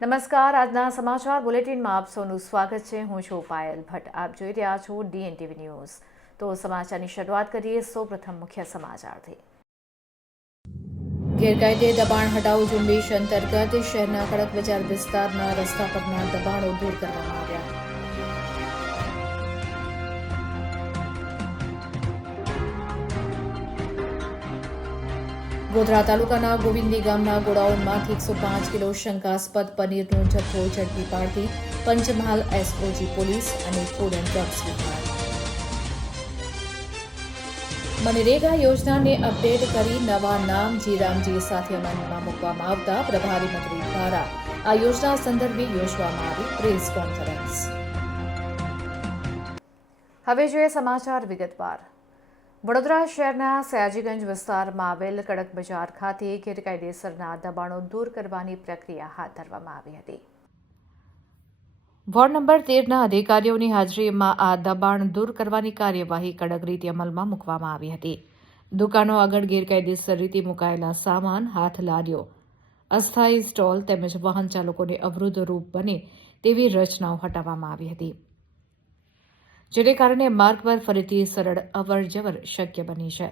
નમસ્કાર, આજના સમાચાર બુલેટિનમાં આપ સૌનું સ્વાગત છે। હું છું પાયલ ભટ્ટ। આપ જોઈ રહ્યા છો DNTV ન્યૂઝ। તો સમાચારની શરૂઆત કરીએ સૌપ્રથમ મુખ્ય સમાચારથી। ગેરકાયદે દબાણ હટાવો ઝુંબેશ અંતર્ગત શહેરના કડક બજાર વિસ્તારના રસ્તા પરના દબાણો દૂર કરવામાં આવ્યા। ગોધરા તાલુકાના ગોવિંદી ગામના ગોડાઉનમાંથી 105 કિલો શંકાસ્પદ પનીરનો જથ્થો ઝડપી પાડતી પંચમહાલ એસઓજી પોલીસ અને ફૂડ એન્ડ ડ્રગ્સ વિભાગ। મનરેગા યોજનાને અપડેટ કરી નવા નામ જીરામજી સાથે અમલમાં મૂકવામાં આવતા પ્રભારી મંત્રી દ્વારા આ યોજના સંદર્ભે યોજવામાં આવી પ્રેસ કોન્ફરન્સ। હવે જોઈએ સમાચાર વિગતવાર। વડોદરા શહેરના સયાજીગંજ વિસ્તારમાં આવેલ કડક બજાર ખાતે ગેરકાયદેસરના દબાણો દૂર કરવાની પ્રક્રિયા હાથ ધરવામાં આવી હતી। વોર્ડ નંબર 13ના અધિકારીઓની હાજરીમાં આ દબાણ દૂર કરવાની કાર્યવાહી કડક રીતે અમલમાં મૂકવામાં આવી હતી। દુકાનો આગળ ગેરકાયદેસર રીતે મુકાયેલા સામાન, હાથ લારીઓ, અસ્થાયી સ્ટોલ તેમજ વાહન ચાલકોને અવરોધરૂપ બને તેવી રચનાઓ હટાવવામાં આવી હતી, જેને કારણે માર્ગ પર ફરીથી સરળ અવરજવર શક્ય બની છે।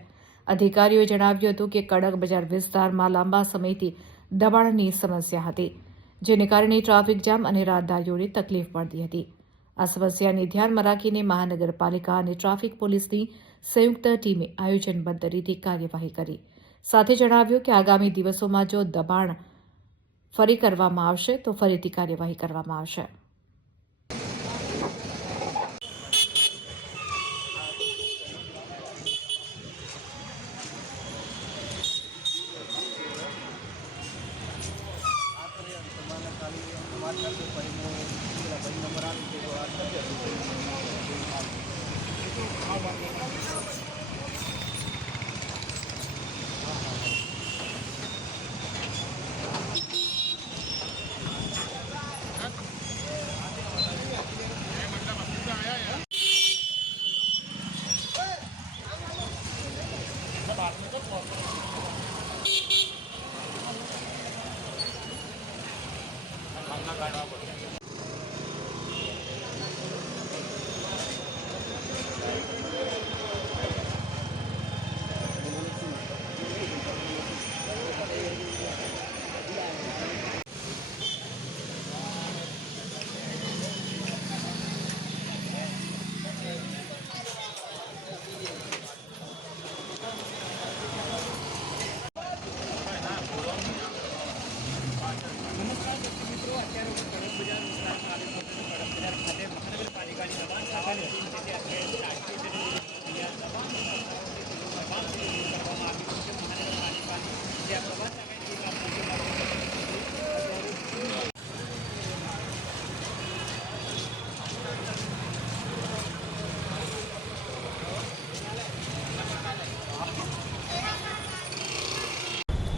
અધિકારીઓએ જણાવ્યું હતું કે કડક બજાર વિસ્તારમાં લાંબા સમયથી દબાણની સમસ્યા હતી, જેને કારણે ટ્રાફિક જામ અને રાહદારીઓને તકલીફ પડતી હતી। આ સમસ્યાને ધ્યાનમાં રાખીને મહાનગરપાલિકા અને ટ્રાફિક પોલીસની સંયુક્ત ટીમે આયોજનબદ્ધ રીતે કાર્યવાહી કરી। સાથે જણાવ્યું કે આગામી દિવસોમાં જો દબાણ ફરી કરવામાં આવશે તો ફરીથી કાર્યવાહી કરવામાં આવશે।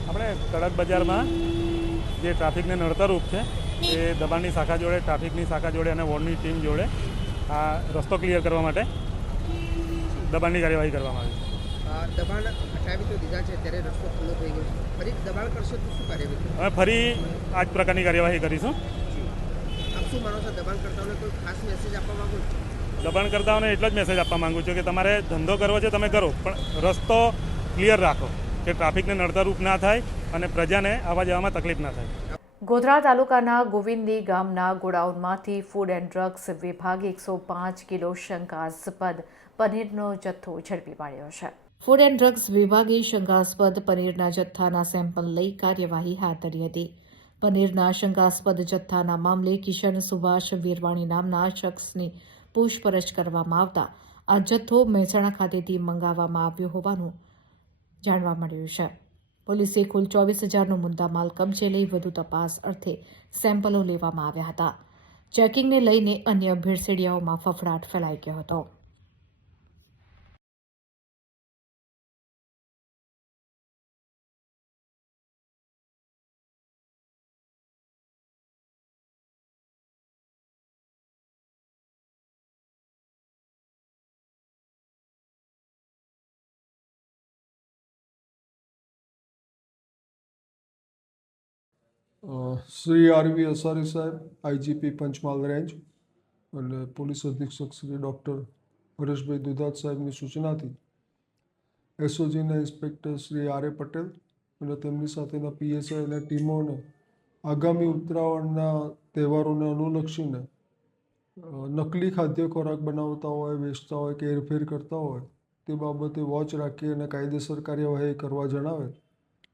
આપણે કડક બજારમાં જે ટ્રાફિકને નડતરરૂપ છે એ દબાણની શાખા જોડે, ટ્રાફિકની શાખા જોડે અને વોર્ડની ટીમ જોડે આ રસ્તો ક્લિયર કરવા માટે દબાણની કાર્યવાહી કરવામાં આવી છે। દબાણ હટાવી તો દીધા છે, ત્યારે રસ્તો ખુલ્લો થઈ ગયો છે, ફરી દબાણ કરશો તો શું કાર્યવાહી? હવે ફરી આ જ પ્રકારની કાર્યવાહી કરીશું। આપ શું માનો છો, દબાણકર્તાઓને કોઈ ખાસ મેસેજ આપવા માંગો છો? દબાણકર્તાઓને એટલો જ મેસેજ આપવા માંગુ છું કે તમારે ધંધો કરવો છે તમે કરો, પણ રસ્તો ક્લિયર રાખો કે ટ્રાફિકને નડતરરૂપ ના થાય અને પ્રજાને આવવા જવામાં તકલીફ ના થાય। ગોધરા તાલુકાના ગોવિંદી ગામના ગોડાઉનમાંથી ફૂડ એન્ડ ડ્રગ્સ વિભાગે 105 કિલો શંકાસ્પદ પનીરનો જથ્થો ઝડપી પાડ્યો છે। ફૂડ એન્ડ ડ્રગ્સ વિભાગે શંકાસ્પદ પનીરના જથ્થાના સેમ્પલ લઈ કાર્યવાહી હાથ ધરી હતી। પનીરના શંકાસ્પદ જથ્થાના મામલે કિશન સુભાષ વીરવાણી નામના શખ્સની પૂછપરછ કરવામાં આવતા આ જથ્થો મહેસાણા ખાતેથી મંગાવવામાં આવ્યો હોવાનું જાણવા મળ્યું છે। પોલીસે કુલ 24,000નો મુદ્દામાલ કબજે લઈ વધુ તપાસ અર્થે સેમ્પલો લેવામાં આવ્યા હતા। ચેકિંગને લઈને અન્ય ભેળસેળિયાઓમાં ફફડાટ ફેલાઈ ગયો હતો। શ્રી આરવી અસારી સાહેબ, આઈજીપી પંચમહાલ રેન્જ અને પોલીસ અધિક્ષક શ્રી ડૉક્ટર હરેશભાઈ દુધાત સાહેબની સૂચનાથી એસઓજીના ઇન્સ્પેક્ટર શ્રી આર એ પટેલ અને તેમની સાથેના પીએસઆઈ અને ટીમોને આગામી ઉત્તરાયણના તહેવારોને અનુલક્ષીને નકલી ખાદ્ય ખોરાક બનાવતા હોય, વેચતા હોય કે હેરફેર કરતા હોય તે બાબતે વોચ રાખી અને કાયદેસર કાર્યવાહી કરવા જણાવે.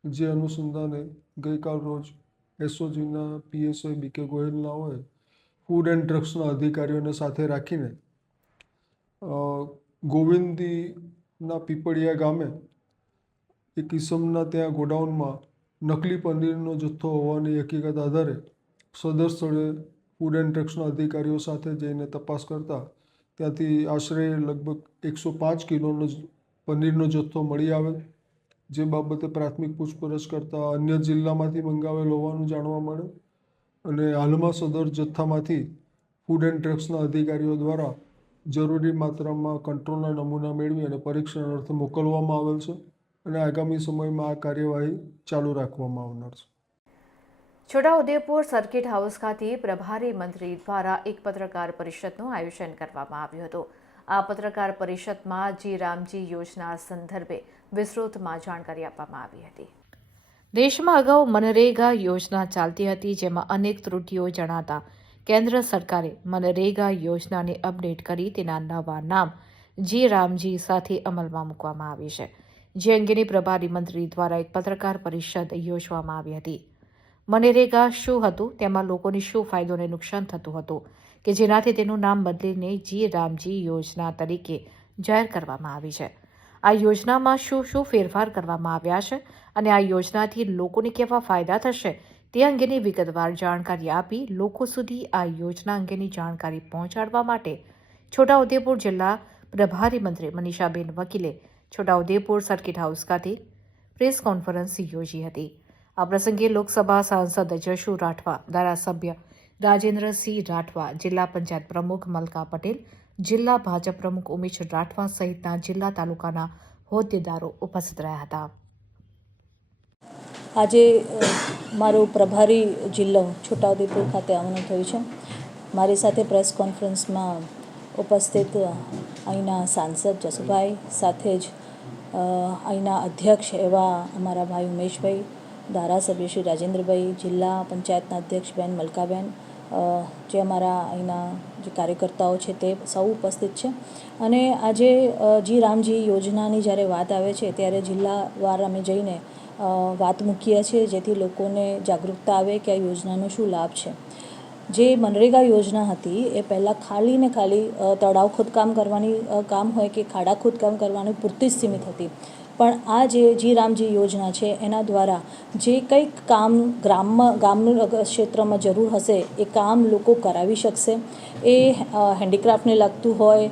જે અનુસંધાને ગઈકાલ રોજ એસઓજીના પીએસઆઈ બીકે ગોહિલના હોય ફૂડ એન્ડ ડ્રગ્સના અધિકારીઓને સાથે રાખીને ગોવિંદીના પીપળિયા ગામે એક ઈસમના ત્યાં ગોડાઉનમાં નકલી પનીરનો જથ્થો હોવાની હકીકત આધારે સદર સ્થળે ફૂડ એન્ડ ડ્રગ્સના અધિકારીઓ સાથે જઈને તપાસ કરતા ત્યાંથી આશરે લગભગ 105 કિલોનો પનીરનો જથ્થો મળી આવેલ. જે બાબતે પ્રાથમિક પૂછપરછ કરતાં અન્ય જિલ્લામાંથી મંગાવેલ હોવાનું જાણવા મળે અને હાલમાં સદર જથ્થામાંથી ફૂડ એન્ડ ડ્રગ્સના અધિકારીઓ દ્વારા જરૂરી માત્રામાં કંટ્રોલના નમૂના મેળવી અને પરીક્ષણ અર્થે મોકલવામાં આવેલ છે અને આગામી સમયમાં આ કાર્યવાહી ચાલુ રાખવામાં આવનાર છે. છોટાઉદેપુર સર્કિટ હાઉસ ખાતે પ્રભારી મંત્રી દ્વારા એક પત્રકાર પરિષદનું આયોજન કરવામાં આવ્યું હતું. આ પત્રકાર પરિષદમાં જી રામજી યોજના સંદર્ભે વિસ્તૃતમાં જાણકારી આપવામાં આવી હતી. દેશમાં અગાઉ મનરેગા યોજના ચાલતી હતી, જેમાં અનેક ત્રુટીઓ જણાતા કેન્દ્ર સરકારે મનરેગા યોજનાને અપડેટ કરી તેના નવા નામ જી રામજી સાથે અમલમાં મૂકવામાં આવી છે. જે અંગેની પ્રભારી મંત્રી દ્વારા એક પત્રકાર પરિષદ યોજવામાં આવી હતી. મનરેગા શું હતું, તેમાં લોકોને શું ફાયદો અને નુકસાન થતું હતું કે જેનાથી તેનું નામ બદલીને જી રામજી યોજના તરીકે જાહેર કરવામાં આવી છે. આ યોજનામાં શું શું ફેરફાર કરવામાં આવ્યા છે અને આ યોજનાથી લોકોને કેવા ફાયદા થશે તે અંગેની વિગતવાર જાણકારી આપી લોકો સુધી આ યોજના અંગેની જાણકારી પહોંચાડવા માટે છોટાઉદેપુર જિલ્લા પ્રભારી મંત્રી મનીષાબેન વકીલે છોટાઉદેપુર સર્કિટ હાઉસ ખાતે પ્રેસ કોન્ફરન્સ યોજી હતી. આ પ્રસંગે લોકસભા સાંસદ જશુ રાઠવા, ધારાસભ્ય રાજેન્દ્રસિંહ રાઠવા, જિલ્લા પંચાયત પ્રમુખ મલકા પટેલ, જિલ્લા ભાજપ પ્રમુખ ઉમેશ રાઠવા સહિતના જિલ્લા તાલુકાના હોદ્દેદારો ઉપસ્થિત રહ્યા હતા. આજે મારો પ્રભારી જિલ્લો છોટાઉદેપુર ખાતે આવવાનું થયું છે. મારી સાથે પ્રેસ કોન્ફરન્સમાં ઉપસ્થિત અહીંના સાંસદ જસુભાઈ, સાથે જ અહીંના અધ્યક્ષ એવા અમારા ભાઈ ઉમેશભાઈ, ધારાસભ્ય શ્રી રાજેન્દ્રભાઈ, જિલ્લા પંચાયતના અધ્યક્ષ બેન મલકાબેન, જે અમારા અહીંના જે કાર્યકર્તાઓ છે તે સૌ ઉપસ્થિત છે. અને આજે જી રામજી યોજનાની જ્યારે વાત આવે છે ત્યારે જિલ્લાવાર અમે જઈને વાત મૂકીએ છીએ, જેથી લોકોને જાગૃતતા આવે કે આ યોજનાનો શું લાભ છે. જે મનરેગા યોજના હતી એ પહેલાં ખાલી ને ખાલી તળાવ ખોદકામ કરવાની કામ હોય કે ખાડા ખોદકામ કરવાની પૂરતી જ સીમિત હતી. પણ આ જે જી રામજી યોજના છે એના દ્વારા જે કંઈક કામ ગામનું ક્ષેત્રમાં જરૂર હશે એ કામ લોકો કરાવી શકશે. એ હેન્ડીક્રાફ્ટને લાગતું હોય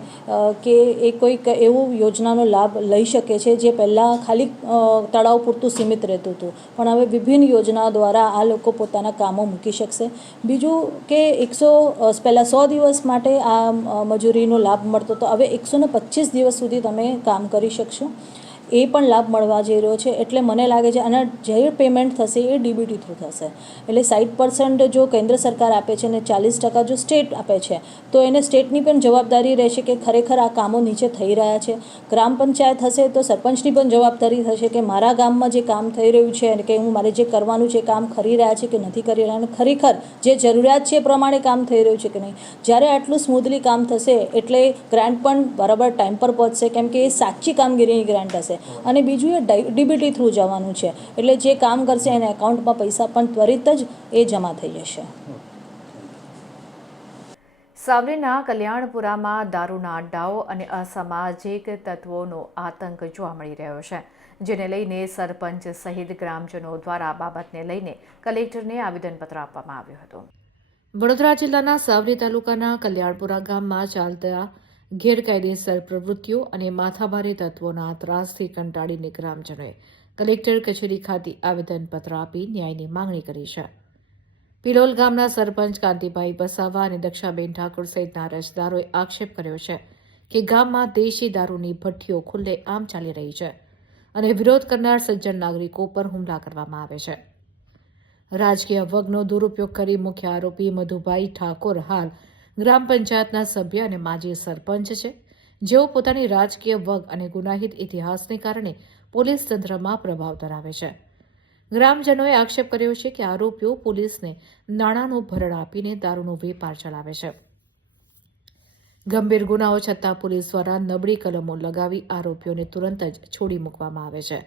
કે એ કોઈક એવું યોજનાનો લાભ લઈ શકે છે જે પહેલાં ખાલી તળાવ પૂરતું સીમિત રહેતું હતું, પણ હવે વિભિન્ન યોજનાઓ દ્વારા આ લોકો પોતાના કામો મૂકી શકશે. બીજું કે પહેલાં 100 દિવસ માટે આ મજૂરીનો લાભ મળતો હતો, હવે 125 દિવસ સુધી તમે કામ કરી શકશો. એ પણ લાભ મળવા જઈ રહ્યો છે. એટલે મને લાગે છે આના જે પેમેન્ટ થશે એ ડીબીટી થ્રુ થશે. એટલે 60% જો કેન્દ્ર સરકાર આપે છે અને 40% જો સ્ટેટ આપે છે તો એને સ્ટેટની પણ જવાબદારી રહેશે કે ખરેખર આ કામો નીચે થઈ રહ્યા છે. ગ્રામ પંચાયત હશે તો સરપંચની પણ જવાબદારી થશે કે મારા ગામમાં જે કામ થઈ રહ્યું છે અને કે હું મારે જે કરવાનું છે કામ કરી રહ્યા છે કે નથી કરી રહ્યા, અને ખરેખર જે જરૂરિયાત છે એ પ્રમાણે કામ થઈ રહ્યું છે કે નહીં. જ્યારે આટલું સ્મૂધલી કામ થશે એટલે ગ્રાન્ટ પણ બરાબર ટાઈમ પર પહોંચશે, કેમ કે એ સાચી કામગીરીની ગ્રાન્ટ હશે. અને બીજું એ ડીબીટી થ્રુ જવાનું છે, એટલે જે કામ કરશે એના એકાઉન્ટમાં પૈસા પણ ત્વરિત જ એ જમા થઈ જશે. સાવલીના કલ્યાણપુરામાં દારૂના અડ્ડાઓ અને અસામાજિક તત્વોનો આતંક જોવા મળી રહ્યો છે, જેને લઈને સરપંચ સહિત ગ્રામજનો દ્વારા આ બાબતને લઈને કલેક્ટરને આવેદનપત્ર આપવામાં આવ્યું હતું. વડોદરા જિલ્લાના સાવલી તાલુકાના કલ્યાણપુરા ગામમાં ચાલતા ગેરકાયદેસર પ્રવૃત્તિઓ અને માથાભારે તત્વોના ત્રાસથી કંટાળીને ગ્રામજનોએ કલેક્ટર કચેરી ખાતે આવેદનપત્ર આપી ન્યાયની માંગણી કરી છે. પિલોલ ગામના સરપંચ કાંતિભાઈ વસાવા અને દક્ષાબેન ઠાકોર સહિતના અરજદારોએ આક્ષેપ કર્યો છે કે ગામમાં દેશી દારૂની ભઠ્ઠીઓ ખુલ્લે આમ ચાલી રહી છે અને વિરોધ કરનાર સજ્જન નાગરિકો પર હુમલા કરવામાં આવે છે. રાજકીય વગનો દુરુપયોગ કરી મુખ્ય આરોપી મધુભાઈ ઠાકોર હાલ ગ્રામ પંચાયતના સભ્ય અને માજી સરપંચ છે, જેઓ પોતાની રાજકીય વગ અને ગુનાહિત ઇતિહાસને કારણે પોલીસ તંત્રમાં પ્રભાવ ધરાવે છે. ગ્રામજનોએ આક્ષેપ કર્યો છે કે આરોપીઓ પોલીસને નાણાંનું ભરણ આપીને દારૂનો વેપાર ચલાવે છે. ગંભીર ગુનાઓ છતાં પોલીસ દ્વારા નબળી કલમો લગાવી આરોપીઓને તુરંત જ છોડી મૂકવામાં આવે છે.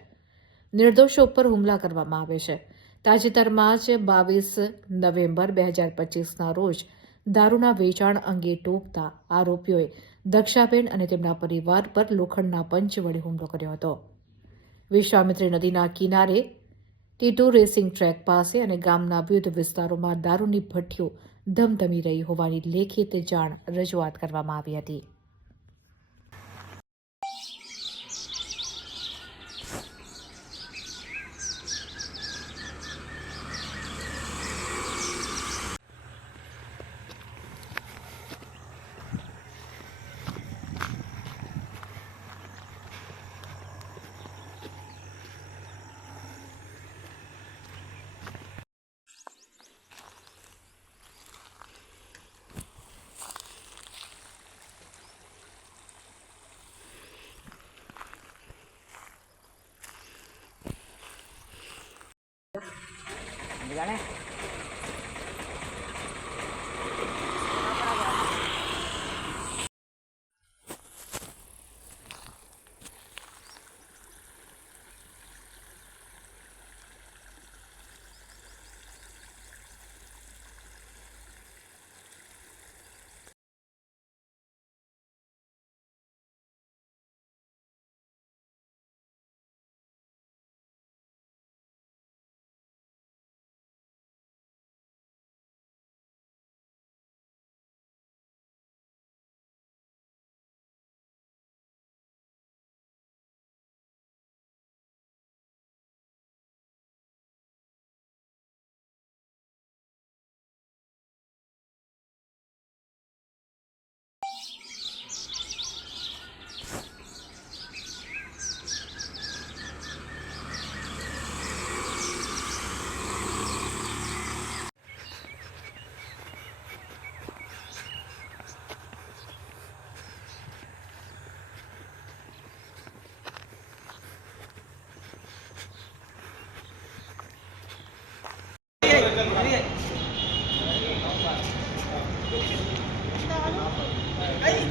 નિર્દોષો ઉપર હુમલા કરવામાં આવે છે. તાજેતરમાં જ 22 નવેમ્બર 2025ના રોજ દારૂના વેચાણ અંગે ટોકતા આરોપીઓએ દક્ષાબેન અને તેમના પરિવાર પર લોખંડના પંચ વડે હુમલો કર્યો હતો. વિશ્વામિત્રી નદીના કિનારે ટીટુ રેસિંગ ટ્રેક પાસે અને ગામના વિવિધ વિસ્તારોમાં દારૂની ભઠ્ઠીઓ ધમધમી રહી હોવાની લેખિત જાણ રજૂઆત કરવામાં આવી હતી.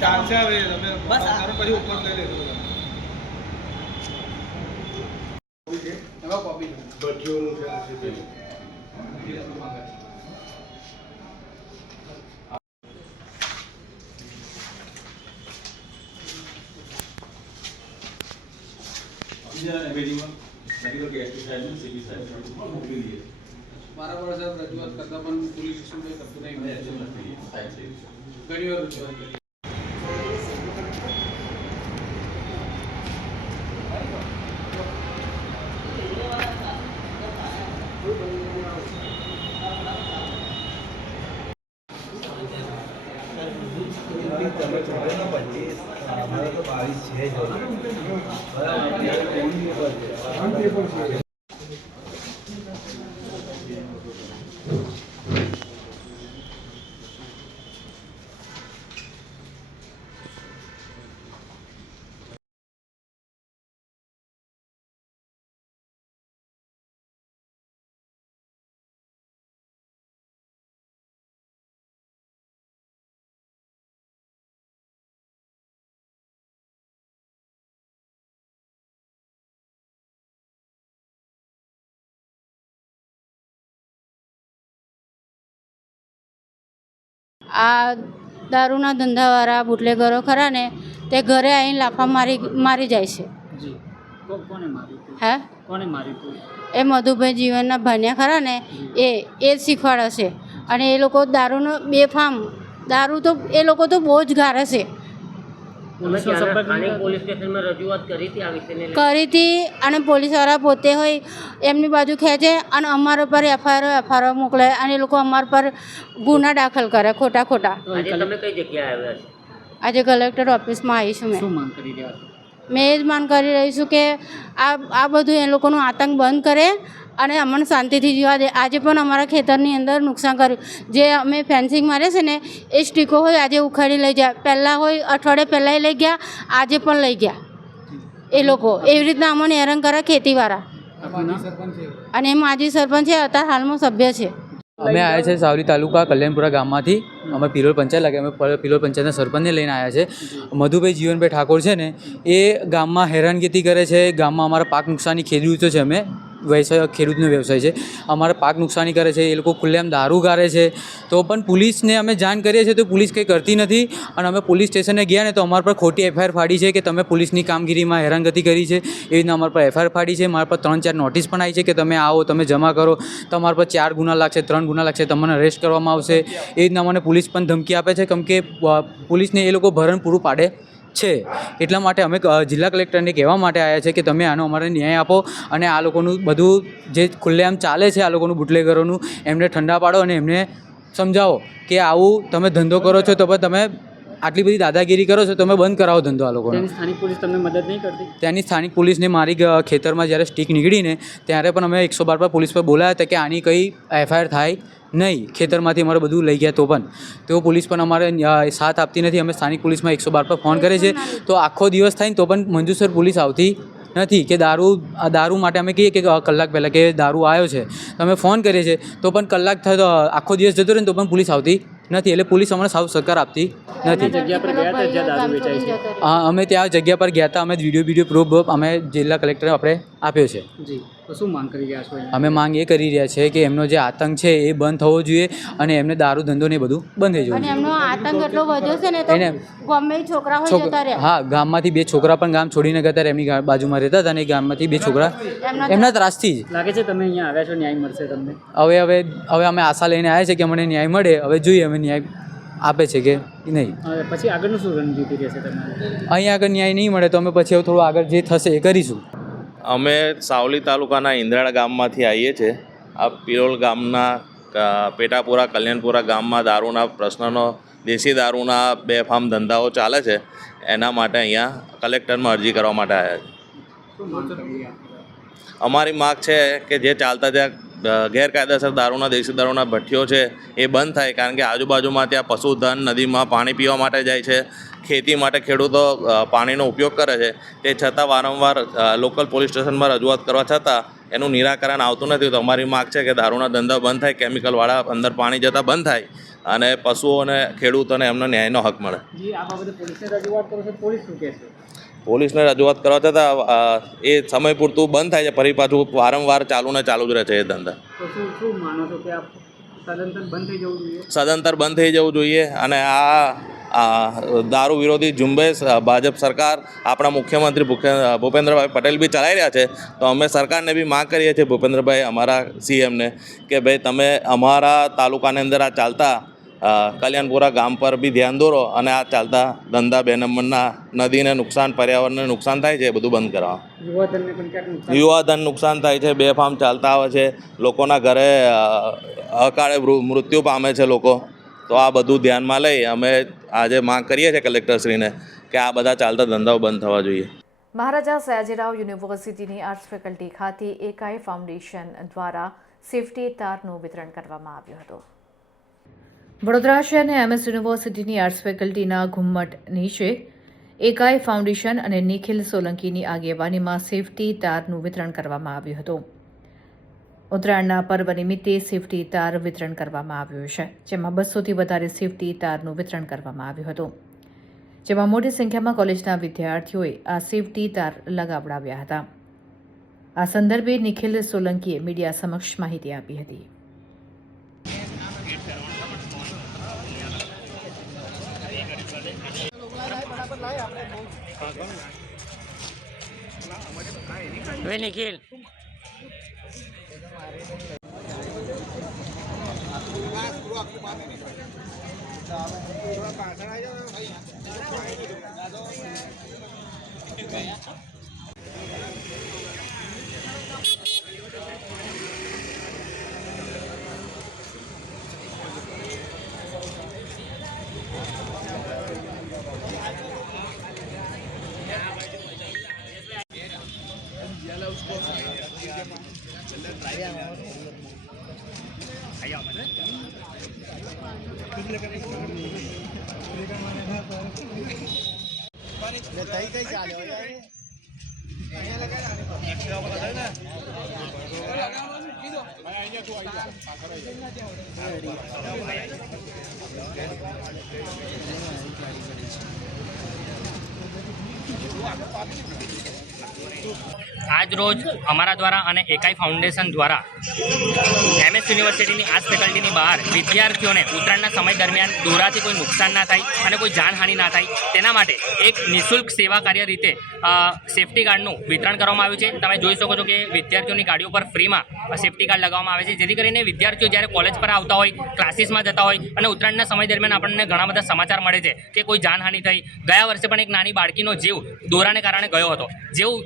ચાલશે હવે તમે બસ આનો પછી ઉપર લઈ લેજો એમાં કોપી ભઠ્ઠીઓનું છે આ છે વારંવાર સાહેબ રજૂઆત કરતા પણ પોલીસ સ્ટેશન કંઈ કરતું નહીં ઘણી વાર રજૂઆત કરી. हमारा तो 22 है આ દારૂના ધંધાવાળા બુટલેગરો ખરા ને તે ઘરે આવીને લાફા મારી જાય છે. હે એ મધુભાઈ જીવનના ભાન્યા ખરા ને એ જ શીખવાડે છે. અને એ લોકો દારૂનો બેફામ દારૂ તો એ લોકો તો બહુ જ ગારે છે. કરી હતી અને પોલીસવાળા પોતે હોય એમની બાજુ ખેંચે અને અમારા પર એફઆઈઆર મોકલે અને એ લોકો અમારા પર ગુના દાખલ કરે ખોટા. આજે કલેક્ટર ઓફિસમાં આવીશું. મેં એ જ માંગ કરી રહી છું કે આ બધું એ લોકોનું આતંક બંધ કરે અને અમને શાંતિથી જીવા દે. આજે પણ અમારા ખેતરની અંદર નુકસાન કર્યું. જે અમે ફેન્સિંગ મારે છે ને એ સ્ટીકો હોય આજે ઉખાડી લઈ જાય. પહેલાં હોય અઠવાડિયે પહેલાંય લઈ ગયા, આજે પણ લઈ ગયા એ લોકો. એવી રીતના અમને હેરાન કરે ખેતીવાળા. અને એ માજી સરપંચ છે, અત્યારે હાલમાં સભ્ય છે. અમે આવ્યા છે સાવલી તાલુકા કલ્યાણપુરા ગામમાંથી. અમે પિલોલ પંચાયત લાગે, અમે પિલોલ પંચાયતના સરપંચને લઈને આવ્યા છે. મધુભાઈ જીવનભાઈ ઠાકોર છે ને એ ગામમાં હેરાનગતિ કરે છે. ગામમાં અમારા પાક નુકસાની ખેડૂતો છે, અમે ખેડૂતનો વ્યવસાય છે, અમારે પાક નુકસાની કરે છે. એ લોકો ખુલ્લેઆમ દારૂ ગારે છે. તો પણ પોલીસને અમે જાણ કરીએ છીએ તો પોલીસ કંઈ કરતી નથી. અને અમે પોલીસ સ્ટેશને ગયા ને તો અમારા પર ખોટી એફઆઈઆર ફાડી છે કે તમે પોલીસની કામગીરીમાં હેરાનગતિ કરી છે. એવી રીતના અમારા પર એફઆઈઆર ફાડી છે. મારા પર 3-4 નોટિસ પણ આવી છે કે તમે આવો, તમે જમા કરો, તમારા પર 4 ગુના લાગશે, 3 ગુના લાગશે, તમને અરેસ્ટ કરવામાં આવશે. એ રીતના મને પોલીસ પણ ધમકી આપે છે, કેમ કે પોલીસને એ લોકો ભરણ પૂરું પાડે છે. એટલા માટે અમે જિલ્લા કલેક્ટરને કહેવા માટે આવ્યા છે કે તમે આનો અમારે ન્યાય આપો અને આ લોકોનું બધું જે ખુલ્લેઆમ ચાલે છે, આ લોકોનું બુટલેગરોનું, એમને ઠંડા પાડો અને એમને સમજાવો કે આવું તમે ધંધો કરો છો તો તમે આટલી બધી દાદાગીરી કરો છો, તમે બંધ કરાવો ધંધો આ લોકોનો. સ્થાનિક પોલીસ તમને મદદ નહીં કરતી? ત્યાંની સ્થાનિક પોલીસને મારી ખેતરમાં જ્યારે સ્ટીક નીકળીને ત્યારે પણ અમે 112 પર પોલીસ પર બોલાયા હતા કે આની કંઈ એફઆઈઆર થાય નહીં. ખેતરમાંથી અમારે બધું લઈ ગયા તો પણ તેઓ પોલીસ પણ અમારે સાથ આપતી નથી. અમે સ્થાનિક પોલીસમાં 112 પર ફોન કરે છે તો આખો દિવસ થાય ને તો પણ મંજૂસર પોલીસ આવતી નથી. કે દારૂ માટે અમે કહીએ કે કલાક પહેલાં કે દારૂ આવ્યો છે, તો અમે ફોન કરીએ છીએ તો પણ કલાક થાય તો આખો દિવસ જતો રહે ને તો પણ પોલીસ આવતી નથી. એટલે પોલીસ અમને સાવ સહકાર આપતી નથી. અમે ત્યાં જગ્યા પર ગયા હતા. અમે વિડીયો પ્રૂફ અમે જિલ્લા કલેક્ટરે આપણે આપ્યો છે. તો શું માંગ કરી રહ્યા છો? અમે માંગ એ કરી રહ્યા છે કે એમનો જે આતંક છે એ બંધ થવો જોઈએ અને એમને દારૂ ધંધો ને બધું બંધ થઈ જવું અને એમનો આતંક એટલો વધ્યો છે ને તો ગમે છોકરા હોય જતા રહ્યા. હા, ગામમાંથી 2 છોકરા પણ ગામ છોડીને ગયા હતા. એમની બાજુમાં રહેતા હતા અને ગામમાંથી 2 છોકરા એમના ત્રાસથી જ. લાગે છે તમે અહીંયા આવ્યા છો, ન્યાય મળશે તમને? હવે અમે આશા લઈને આવ્યા છે કે અમને ન્યાય મળે. હવે જોઈએ અમે ન્યાય આપે છે કે નહીં. પછી આગળનું શું રણનીતિ રહેશે તમારે? અહીંયા આગળ ન્યાય નહીં મળે તો અમે પછી હવે થોડું આગળ જે થશે એ કરીશું. અમે સાવલી તાલુકાના ઇન્દ્રાળા ગામમાંથી આવીએ છીએ. આ પિલોલ ગામના પેટાપુરા કલ્યાણપુરા ગામમાં દારૂના પ્રશ્નનો, દેશી દારૂના બેફામ ધંધાઓ ચાલે છે. એના માટે અહીંયા કલેક્ટરમાં અરજી કરવા માટે આવ્યા છે. અમારી માગ છે કે જે ચાલતા ત્યાં ગેરકાયદેસર દારૂના, દેશી દારૂના ભઠ્ઠીઓ છે એ બંધ થાય. કારણ કે આજુબાજુમાં ત્યાં પશુધન નદીમાં પાણી પીવા માટે જાય છે, ખેતી માટે ખેડૂતો પાણીનો ઉપયોગ કરે છે. તે છતાં વારંવાર લોકલ પોલીસ સ્ટેશનમાં રજૂઆત કરવા છતાં એનું નિરાકરણ આવતું નથી. તો અમારી માગ છે કે દારૂના ધંધા બંધ થાય, કેમિકલવાળા અંદર પાણી જતાં બંધ થાય અને પશુઓને, ખેડૂતોને એમનો ન્યાયનો હક મળે. પોલીસને રજૂઆત કરવા છતાં એ સમય પૂરતું બંધ થાય છે, ફરી પાછું વારંવાર ચાલુ જ રહે છે એ ધંધા. સદંતર બંધ થઈ જવું જોઈએ. અને આ દારૂ વિરોધી ઝુંબેશ ભાજપ સરકાર, આપણા મુખ્યમંત્રી ભૂપેન્દ્રભાઈ પટેલ બી ચલાવી રહ્યા છે. તો અમે સરકારને બી માંગ કરીએ છીએ, ભૂપેન્દ્રભાઈ અમારા સીએમને, કે ભાઈ તમે અમારા તાલુકાની અંદર આ ચાલતા કલ્યાણપુરા ગામ પર બી ધ્યાન દોરો અને આ ચાલતા ધંધા 2 નંબરના નદીને નુકસાન, પર્યાવરણને નુકસાન થાય છે એ બધું બંધ કરાવો. યુવાધન નુકસાન થાય છે, બેફામ ચાલતા આવે છે, લોકોના ઘરે અકાળે મૃત્યુ પામે છે લોકો. તો આ બધું ધ્યાનમાં લઈ અમે આજે માંગ કરીએ છીએ કલેક્ટરશ્રીને કે આ બધા ચાલતા ધંધાઓ બંધ થવા જોઈએ. મહારાજા સયાજીરાવ યુનિવર્સિટીની આર્ટ્સ ફેકલ્ટી ખાતે એકાઈ ફાઉન્ડેશન દ્વારા સેફટી તારનું વિતરણ કરવામાં આવ્યું હતું. વડોદરા શહેરની MS યુનિવર્સિટીની આર્ટ્સ ફેકલ્ટીના ઘુમ્મટ નીચે એકાઈ ફાઉન્ડેશન અને નિખિલ સોલંકીની આગેવાનીમાં સેફટી તારનું વિતરણ કરવામાં આવ્યું હતું. ઉત્તરાયણના પર્વ નિમિત્તે સેફટી તાર વિતરણ કરવામાં આવ્યું છે, જેમાં 200થી વધારે સેફટી તારનું વિતરણ કરવામાં આવ્યું હતું, જેમાં મોટી સંખ્યામાં કોલેજના વિદ્યાર્થીઓએ આ સેફટી તાર લગાવડાવ્યા હતા. આ સંદર્ભે નિખિલ સોલંકીએ મીડિયા સમક્ષ માહિતી આપી હતી. નિખિલ આજ રોજ અમારા દ્વારા અને એકાઈ ફાઉન્ડેશન દ્વારા MS યુનિવર્સિટીની આર્ટ્સ ફેકલ્ટીની બહાર વિદ્યાર્થીઓને ઉત્તરાયણના સમય દરમિયાન દોરાથી કોઈ નુકસાન ના થાય અને કોઈ જાનહાનિ ના થાય તેના માટે એક નિઃશુલ્ક સેવા કાર્ય રીતે સેફ્ટી કાર્ડનું વિતરણ કરવામાં આવ્યું છે. તમે જોઈ શકો છો કે વિદ્યાર્થીઓની ગાડીઓ પર ફ્રીમાં સેફ્ટી કાર્ડ લગાવવામાં આવે છે, જેથી કરીને વિદ્યાર્થીઓ જ્યારે કોલેજ પર આવતા હોય, ક્લાસીસમાં જતા હોય અને ઉત્તરાયણના સમય દરમિયાન આપણને ઘણા બધા સમાચાર મળે છે કે કોઈ જાનહાનિ થઈ. ગયા વર્ષે પણ એક નાની બાળકીનો જીવ દોરાને કારણે ગયો હતો. જેવું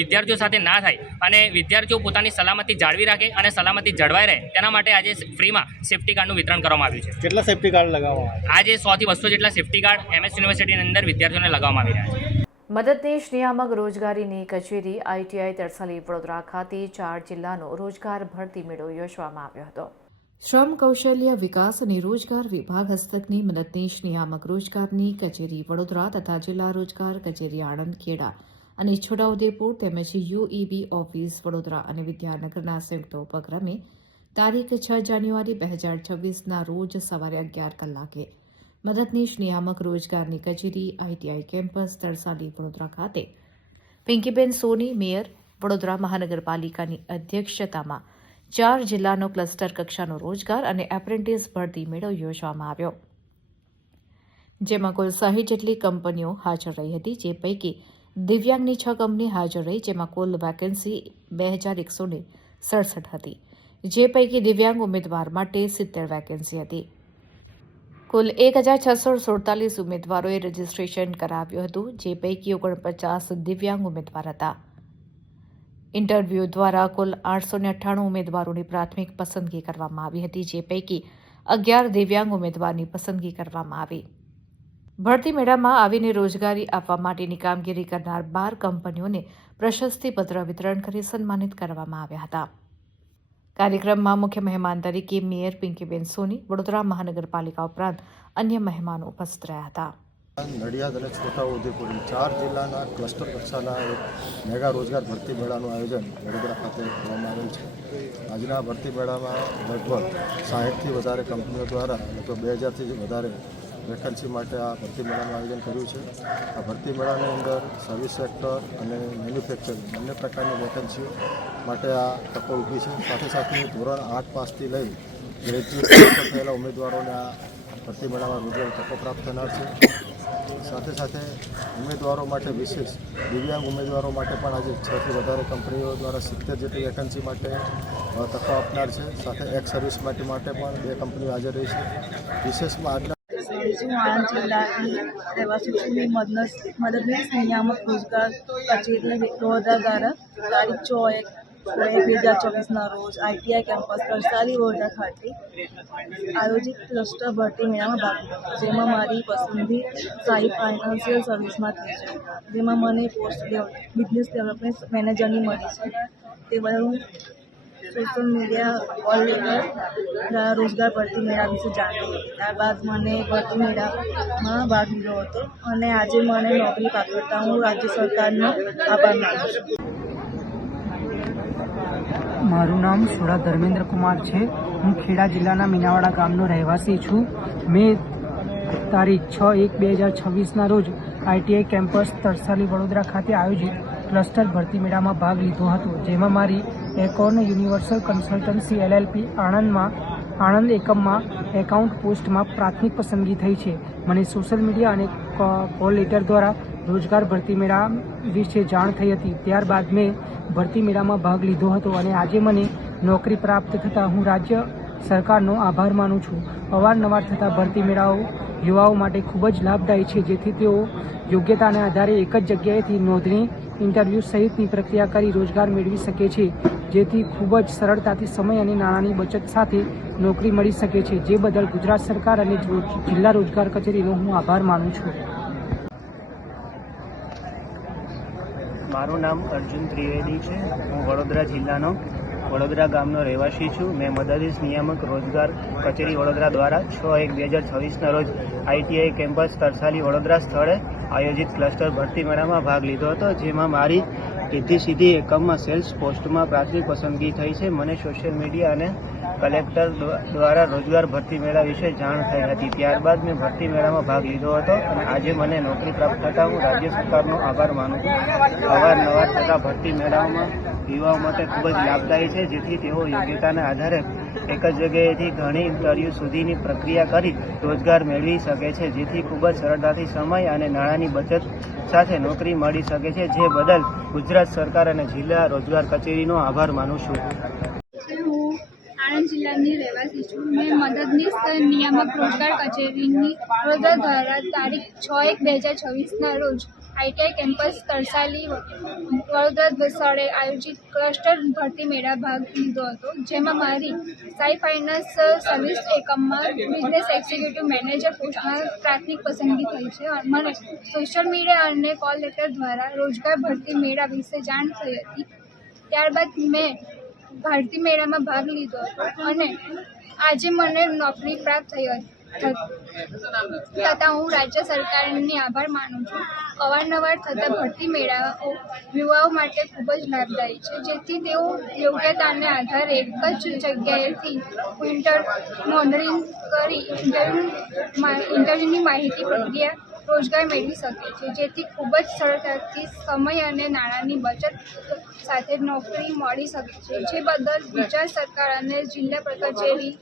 વિદ્યાર્થીઓ સાથે ના થાય અને વિદ્યાર્થીઓ પોતાની સલામતી જાળવી રાખે અને સલામતી જળવાઈ રહે તેના માટે આજે ફ્રીમાં સેફ્ટી કાર્ડનું વિતરણ કરવામાં આવ્યું છે. કેટલા સેફ્ટી કાર્ડ લગાવવામાં આજે 100 થી 200 જેટલા સેફ્ટી કાર્ડ MS યુનિવર્સિટીની અંદર વિદ્યાર્થીઓને લગાવવામાં આવી રહ્યા છે. મદદનીશ નિયામક રોજગારીની કચેરી ITI તરસાલી વડોદરા ખાતે 4 જિલ્લાનો રોજગાર ભરતી મેળો યોજવામાં આવ્યો હતો. શ્રમ કૌશલ્ય વિકાસ અને રોજગાર વિભાગ હસ્તકની મદદનીશ નિયામક રોજગારની કચેરી વડોદરા તથા જિલ્લા રોજગાર કચેરી આણંદ, ખેડા અને છોટાઉદેપુર તેમજ UEB ઓફિસ વડોદરા અને વિદ્યાનગરના સંયુક્ત ઉપક્રમે તારીખ 6 જાન્યુઆરી 2026ના રોજ સવારે 11 કલાકે મદદનીશ નિયામક રોજગારની કચેરી ITI કેમ્પસ તરસાલી વડોદરા ખાતે પિંકીબેન સોની, મેયર વડોદરા મહાનગરપાલિકાની અધ્યક્ષતામાં 4 જિલ્લાનો ક્લસ્ટર કક્ષાનો રોજગાર અને એપ્રેન્ટિસ ભરતી મેળો યોજવામાં આવ્યો, જેમાં કુલ 60 જેટલી કંપનીઓ હાજર રહી હતી, જે પૈકી દિવ્યાંગની 6 કંપની હાજર રહી, જેમાં કુલ વેકેન્સી 2167 હતી, જે પૈકી દિવ્યાંગ ઉમેદવાર માટે 70 વેકેન્સી હતી. કુલ 1647 ઉમેદવારોએ રજીસ્ટ્રેશન કરાવ્યું હતું, જે પૈકી 49 દિવ્યાંગ ઉમેદવાર હતા. ઇન્ટરવ્યૂ દ્વારા કુલ 898 ઉમેદવારોની પ્રાથમિક પસંદગી કરવામાં આવી હતી, જે પૈકી 11 દિવ્યાંગ ઉમેદવારની પસંદગી કરવામાં આવી. ભરતી મેળામાં આવીને રોજગારી આપવા માટેની કામગીરી કરનાર 12 કંપનીઓને પ્રશસ્તિપત્ર વિતરણ કરી સન્માનિત કરવામાં આવ્યા હતા. કાર્યક્રમમાં મુખ્ય મહેમાન તરીકે મેયર પિંકીબેન સોની, વડોદરા મહાનગરપાલિકા ઉપરાંત અન્ય મહેમાનો ઉપસ્થિત રહ્યા હતા. નડિયાદ અને છોટાઉદેપુર 4 જિલ્લાના ક્લસ્ટર કક્ષાના એક મેગા રોજગાર ભરતી મેળાનું આયોજન વડોદરા ખાતે કરવામાં આવેલ છે. આજના ભરતી મેળામાં લગભગ 60થી વધારે કંપનીઓ દ્વારા લગભગ 2000થી વધારે વેકન્સી માટે આ ભરતી મેળાનું આયોજન કર્યું છે. આ ભરતી મેળાની અંદર સર્વિસ સેક્ટર અને મેન્યુફેક્ચરિંગ બંને પ્રકારની વેકન્સીઓ માટે આ તકો ઊભી છે. સાથે સાથે ધોરણ 8 પાસથી લઈ ગ્રેજ્યુએટ થયેલા ઉમેદવારોને આ ભરતી મેળામાં રોજગાર તકો પ્રાપ્ત થનાર છે. સાથે સાથે ઉમેદવારો માટે વિશેષ દિવ્યાંગ ઉમેદવારો માટે પણ આજે 6 થી વધારે કંપનીઓ દ્વારા 70 જેટલી વેકન્સી માટે તકો આપનાર છે. સાથે એક્સ સર્વિસ માટે પણ 2 કંપનીઓ હાજર રહી છે. વિશેષમાં આજના આણંદ જિલ્લાની રહેવાસી છું. મદદનીશ નિયામક રોજગાર કચેરી વડોદરા દ્વારા તારીખ 6/1/2024ના રોજ ITI કેમ્પસ તરસાલી વડોદરા ખાતે આયોજિત ક્લસ્ટર ભરતી મેળામાં ભાગ લીધો, જેમાં મારી પસંદગી સાઈ ફાઇનાન્શિયલ સર્વિસમાં થઈ છે, જેમાં મને પોસ્ટ બિઝનેસ ડેવલપમેન્ટ મેનેજરની મળી છે. તે બદલ હું સોશિયલ મીડિયા દ્વારા રોજગાર ભરતી મેળા વિશે જાણી હતી. ત્યારબાદ મને ભરતી મેળામાં ભાગ લીધો હતો અને આજે મને નોકરી પાत्रતા હું રાજ્ય સરકારનો આભાર માનું છું. મારું નામ સોડા ધર્મેન્દ્ર કુમાર છે. હું ખેડા જિલ્લાના મીનાવાડા ગામનો રહેવાસી છું. મેં તારીખ 6/1/2026ના રોજ ITI કેમ્પસ તરસાલી વડોદરા ખાતે આયોજિત ક્લસ્ટર ભરતી મેળામાં ભાગ લીધો હતો, જેમાં મારી એકોર્ન યુનિવર્સલ કન્સલ્ટન્સી LLP આણંદ એકમમાં એકાઉન્ટ પોસ્ટમાં પ્રાથમિક પસંદગી થઈ છે. મને સોશિયલ મીડિયા અને કોલ લેટર દ્વારા રોજગાર ભરતી મેળા વિશે જાણ થઈ હતી. ત્યારબાદ મેં ભરતી મેળામાં ભાગ લીધો હતો અને આજે મને નોકરી પ્રાપ્ત થતાં હું રાજ્ય સરકારનો આભાર માનું છું. અવારનવાર થતા ભરતી મેળાઓ યુવાઓ માટે ખૂબ જ લાભદાયી છે, જેથી તેઓ યોગ્યતાના આધારે એક જ જગ્યાએથી નોંધણી, ઇન્ટરવ્યૂ સહિતની પ્રક્રિયા કરી રોજગાર મેળવી શકે છે, જેથી ખૂબ જ સરળતાથી સમય અને નાણાંની બચત સાથે નોકરી મળી શકે છે. જે બદલ ગુજરાત સરકાર અને જિલ્લા રોજગાર કચેરીનો હું આભાર માનું છું. મારું નામ અર્જુન ત્રિવેદી છે. હું વડોદરા જિલ્લાનો વડોદરા ગામનો રહેવાસી છું. મેં મદદનીશ નિયામક રોજગાર કચેરી વડોદરા દ્વારા 6/1/2026ના રોજ ITI કેમ્પસ તરસાલી વડોદરા સ્થળે આયોજિત ક્લસ્ટર ભરતી મેળામાં ભાગ લીધો હતો, જેમાં મારી સીધી એકમમાં સેલ્સ પોસ્ટમાં પ્રાથમિક પસંદગી થઈ છે. મને સોશિયલ મીડિયા અને કલેક્ટર દ્વારા રોજગાર ભરતી મેળા વિશે જાણ થઈ હતી. ત્યારબાદ મેં ભરતી મેળામાં ભાગ લીધો હતો અને આજે મને નોકરી પ્રાપ્ત થતાં હું રાજ્ય સરકારનો આભાર માનું છું. અવારનવાર થતા ભરતી મેળાઓમાં યુવાઓ માટે ખૂબ જ લાભદાયી છે, જેથી તેઓ યોગ્યતાના આધારે એક જ જગ્યાએથી ઘણી ઇન્ટરવ્યૂ સુધીની પ્રક્રિયા કરી રોજગાર મેળવી શકે છે, જેથી ખૂબ જ સરળતાથી સમય અને નાણાંની બચત સાથે નોકરી મળી શકે છે, જે બદલ ગુજરાત સરકાર અને જિલ્લા રોજગાર કચેરીનો આભાર માનું છું. હું આણંદ જિલ્લાની રહેવાસી છું. મેં મદદનીશ નિયામક રોજગાર કચેરીની વડોદરા દ્વારા તારીખ 6/1/2026ના રોજ ITI કેમ્પસ તરસાલી વડોદરા સ્થળે આયોજિત ક્લસ્ટર ભરતી મેળા ભાગ લીધો હતો, જેમાં મારી સાઈ ફાઇનાન્સ સર્વિસ એકમમાં બિઝનેસ એક્ઝિક્યુટિવ મેનેજર પોસ્ટમાં પ્રાથમિક પસંદગી થઈ છે. મને સોશિયલ મીડિયા અને કોલ લેટર દ્વારા રોજગાર ભરતી મેળા વિશે જાણ થઈ હતી. ત્યારબાદ મેં ભરતી મેળામાં ભાગ લીધો હતો અને આજે મને નોકરી પ્રાપ્ત થઈ તથા હું રાજ્ય સરકારની આભાર માનું છું. અવારનવાર થતા ભરતી મેળાઓ યુવાઓ માટે ખૂબ જ લાભદાયી છે, જેથી તેઓ યોગ્યતાને આધારે એક જ જગ્યાએથી નોંધણી કરી ઇન્ટરવ્યૂની માહિતી પ્રક્રિયા રોજગાર મેળવી શકે છે, જેથી ખૂબ જ સરળતાથી સમય અને નાણાંની બચત સાથે નોકરી મળી શકે છે, જે બદલ ગુજરાત સરકાર અને જિલ્લા કચેરી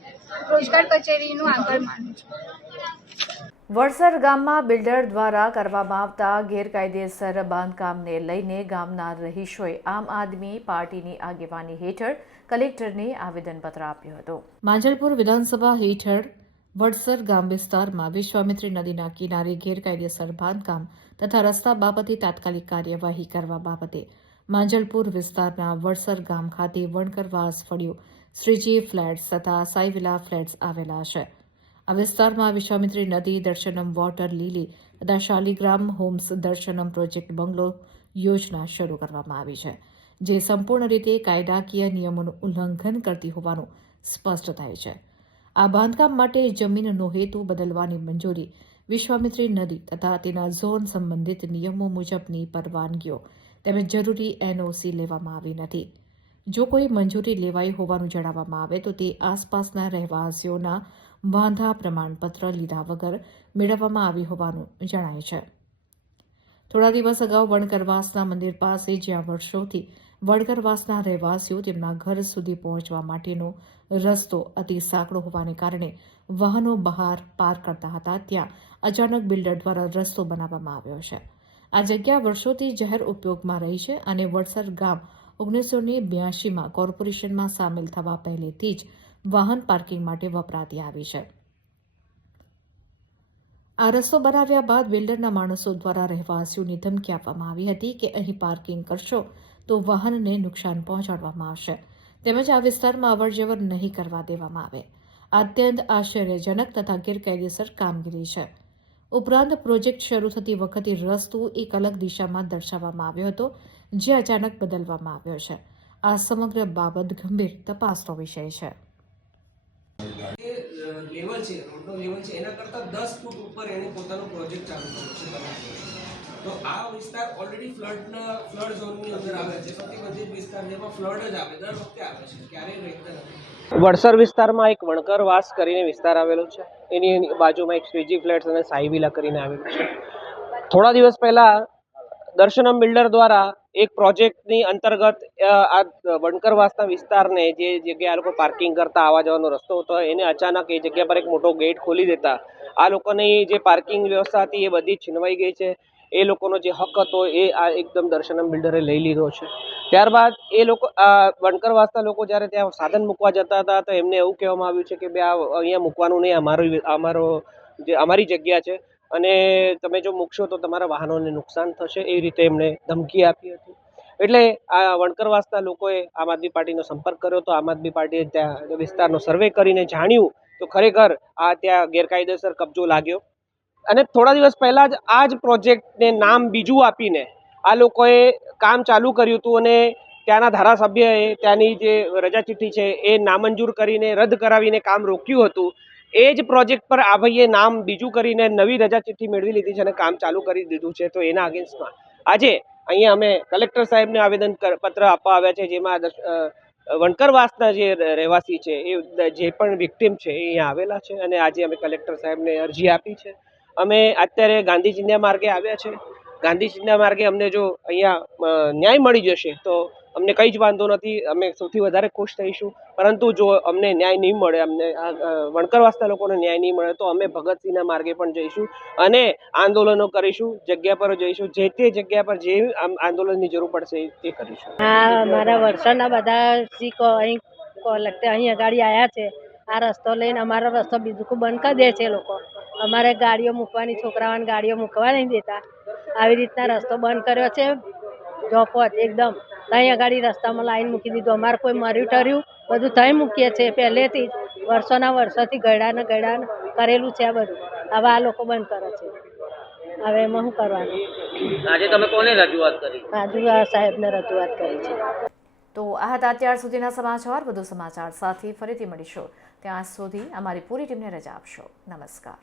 રોજગાર કચેરીનો આભાર માનું છું. વડસર ગામમાં બિલ્ડર દ્વારા કરવામાં આવતા ગેરકાયદેસર બાંધકામને લઈને ગામના રહીશોએ આમ આદમી પાર્ટીની આગેવાની હેઠળ કલેક્ટરને આવેદનપત્ર આપ્યું હતું. માંજલપુર વિધાનસભા હેઠળ વડસર ગામ વિસ્તારમાં વિશ્વામિત્રી નદીના કિનારે ગેરકાયદેસર બાંધકામ તથા રસ્તા બાબતે તાત્કાલિક કાર્યવાહી કરવા બાબતે માંજલપુર વિસ્તારના વડસર ગામ ખાતે વણકરવાસ ફળિયું, શ્રીજી ફ્લેટ્સ તથા સાઈવિલા ફ્લેટ્સ આવેલા છે. આ વિસ્તારમાં વિશ્વામિત્રી નદી દર્શનમ વોટર લીલી તથા શાલિગ્રામ હોમ્સ દર્શનમ પ્રોજેક્ટ બંગલો યોજના શરૂ કરવામાં આવી છે, જે સંપૂર્ણ રીતે કાયદાકીય નિયમોનું ઉલ્લંઘન કરતી હોવાનું સ્પષ્ટ થાય છે. આ બાંધકામ માટે જમીનનો હેતુ બદલવાની મંજૂરી, વિશ્વામિત્રી નદી તથા તેના ઝોન સંબંધિત નિયમો મુજબની પરવાનગીઓ તેમજ જરૂરી NOC લેવામાં આવી નથી. જો કોઈ મંજૂરી લેવાઈ હોવાનું જણાવવામાં આવે તો તે આસપાસના રહેવાસીઓના વાંધા પ્રમાણપત્ર લીધા વગર મેળવવામાં આવી હોવાનું જણાય છે. થોડા દિવસ અગાઉ વણકરવાસના મંદિર પાસે જ્યાં વર્ષોથી વણકરવાસના રહેવાસીઓ તેમના ઘર સુધી પહોંચવા માટેનો રસ્તો અતિ સાંકડો હોવાને કારણે વાહનો બહાર પાર્ક કરતા હતા, ત્યાં અચાનક બિલ્ડર દ્વારા રસ્તો બનાવવામાં આવ્યો છે. આ જગ્યા વર્ષોથી જાહેર ઉપયોગમાં રહી છે અને વડસર ગામ 1982માં કોર્પોરેશનમાં સામેલ થવા પહેલેથી જ વાહન પાર્કિંગ માટે વપરાતી આવી છે. આ રસ્તો બનાવ્યા બાદ બિલ્ડરના માણસો દ્વારા રહેવાસીઓને ધમકી આપવામાં આવી હતી કે અહીં પાર્કિંગ કરશો તો વાહનને નુકસાન પહોંચાડવામાં આવશે તેમજ આ વિસ્તારમાં અવરજવર નહીં કરવા દેવામાં આવે. અત્યંત આશ્ચર્યજનક તથા ગેરકાયદેસર કામગીરી છે. ઉપરાંત પ્રોજેક્ટ શરૂ થતી વખતે રસ્તો એક અલગ દિશામાં દર્શાવવામાં આવ્યો હતો, જે અચાનક બદલવામાં આવ્યો છે. આ સમગ્ર બાબત ગંભીર તપાસનો વિષય છે. લેવલ છે, રોડનો લેવલ છે, એના કરતાં 10 ફૂટ ઉપર એને પોતાનો પ્રોજેક્ટ ચાલુ કર્યો છે. તો આ વિસ્તાર ઓલરેડી ફ્લડ ઝોનની અંદર આવે છે. સૌથી વધુ વિસ્તાર જેમાં ફ્લડ જ આવે, દર વખતે આવે છે, ક્યારેય રહેતા નથી. વડસર વિસ્તારમાં એક વણકરવાસ કરીને વિસ્તાર આવેલો છે, એની બાજુમાં એક શ્રીજી ફ્લેટ્સ અને સાઈવિલા કરીને આવેલું છે. થોડા દિવસ પહેલા દર્શનમ બિલ્ડર દ્વારા એક પ્રોજેક્ટની અંતર્ગત આ વણકરવાસના વિસ્તારને જે જગ્યાએ આ લોકો પાર્કિંગ કરતા આવવા જવાનો રસ્તો હતો, એને અચાનક એ જગ્યા પર એક મોટો ગેટ ખોલી દેતા આ લોકોની જે પાર્કિંગ વ્યવસ્થા હતી એ બધી છીનવાઈ ગઈ છે. એ લોકોનો જે હક હતો એ આ એકદમ દર્શનમ બિલ્ડરે લઈ લીધો છે. ત્યારબાદ એ લોકો વણકરવાસના લોકો જ્યારે ત્યાં સાધન મૂકવા જતા હતા તો એમને એવું કહેવામાં આવ્યું છે કે ભાઈ આ અહીંયા મૂકવાનું નહીં, અમારી જગ્યા છે અને તમે જો મૂકશો તો તમારા વાહનોને નુકસાન થશે, એ રીતે એમણે ધમકી આપી હતી. એટલે આ વણકરવાસના લોકોએ આમ આદમી પાર્ટીનો સંપર્ક કર્યો તો આમ આદમી પાર્ટીએ ત્યાં વિસ્તારનો સર્વે કરીને જાણ્યું તો ખરેખર આ ત્યાં ગેરકાયદેસર કબજો લાગ્યો અને થોડા દિવસ પહેલાં જ આ જ પ્રોજેક્ટને નામ બીજું આપીને આ લોકોએ કામ ચાલુ કર્યું હતું અને ત્યાંના ધારાસભ્યએ ત્યાંની જે રજા ચિઠ્ઠી છે એ નામંજૂર કરીને રદ કરાવીને કામ રોક્યું હતું. એ જ પ્રોજેક્ટ પર આ ભાઈએ નામ બીજું કરીને નવી રજા ચિઠ્ઠી મેળવી લીધી છે અને કામ ચાલુ કરી દીધું છે. તો એના અગેન્સ્ટમાં આજે અહીંયા અમે કલેક્ટર સાહેબને આવેદન પત્ર આપવા આવ્યા છે, જેમાં વણકરવાસના જે રહેવાસી છે એ જે પણ વિક્ટિમ છે એ અહીંયા આવેલા છે અને આજે અમે કલેક્ટર સાહેબને અરજી આપી છે. અમે અત્યારે ગાંધી ચિંધ્યા માર્ગે આવ્યા છે. ગાંધી ચિંધ્યા માર્ગે અમને જો અહીંયા ન્યાય મળી જશે તો અમને કંઈ જ વાંધો નથી, અમે સૌથી વધારે ખુશ થઈશું. પરંતુ જો અમને ન્યાય નહીં મળે, અમને વણકરવાસના લોકોને ન્યાય નહીં મળે તો અમે ભગતસિંહના માર્ગે પણ જઈશું અને આંદોલનો કરીશું, જગ્યા પર જઈશું, જે તે જગ્યા પર જે આંદોલનની જરૂર પડશે એ કરીશું. હા, મારા વર્ષોના બધા શીખો અહીં અહીં ગાડી આવ્યા છે. આ રસ્તો લઈને અમારો રસ્તો બિલકુલ બંધ કરી દે છે લોકો. અમારે ગાડીઓ મૂકવાની, છોકરાઓને ગાડીઓ મૂકવા નહીં દેતા. આવી રીતના રસ્તો બંધ કર્યો છે. જોપોત એકદમ ત્યાં ગાડી રસ્તામાં લાઈન મૂકી દીધું. અમારે કોઈ મર્યું ટર્યું બધું ત્યાં મૂકીએ છીએ પહેલેથી જ વર્ષોથી ગયડાને કરેલું છે આ બધું. હવે આ લોકો બંધ કરે છે. હવે એમાં શું કરવાનું? આજે તમે કોને રજૂઆત કરી? રાજુ સાહેબને રજૂઆત કરી છે. તો આ હતા અત્યાર સુધીના સમાચાર. વધુ સમાચાર સાથે ફરીથી મળીશું. ત્યાં સુધી અમારી પૂરી ટીમને રજા આપશો. નમસ્કાર.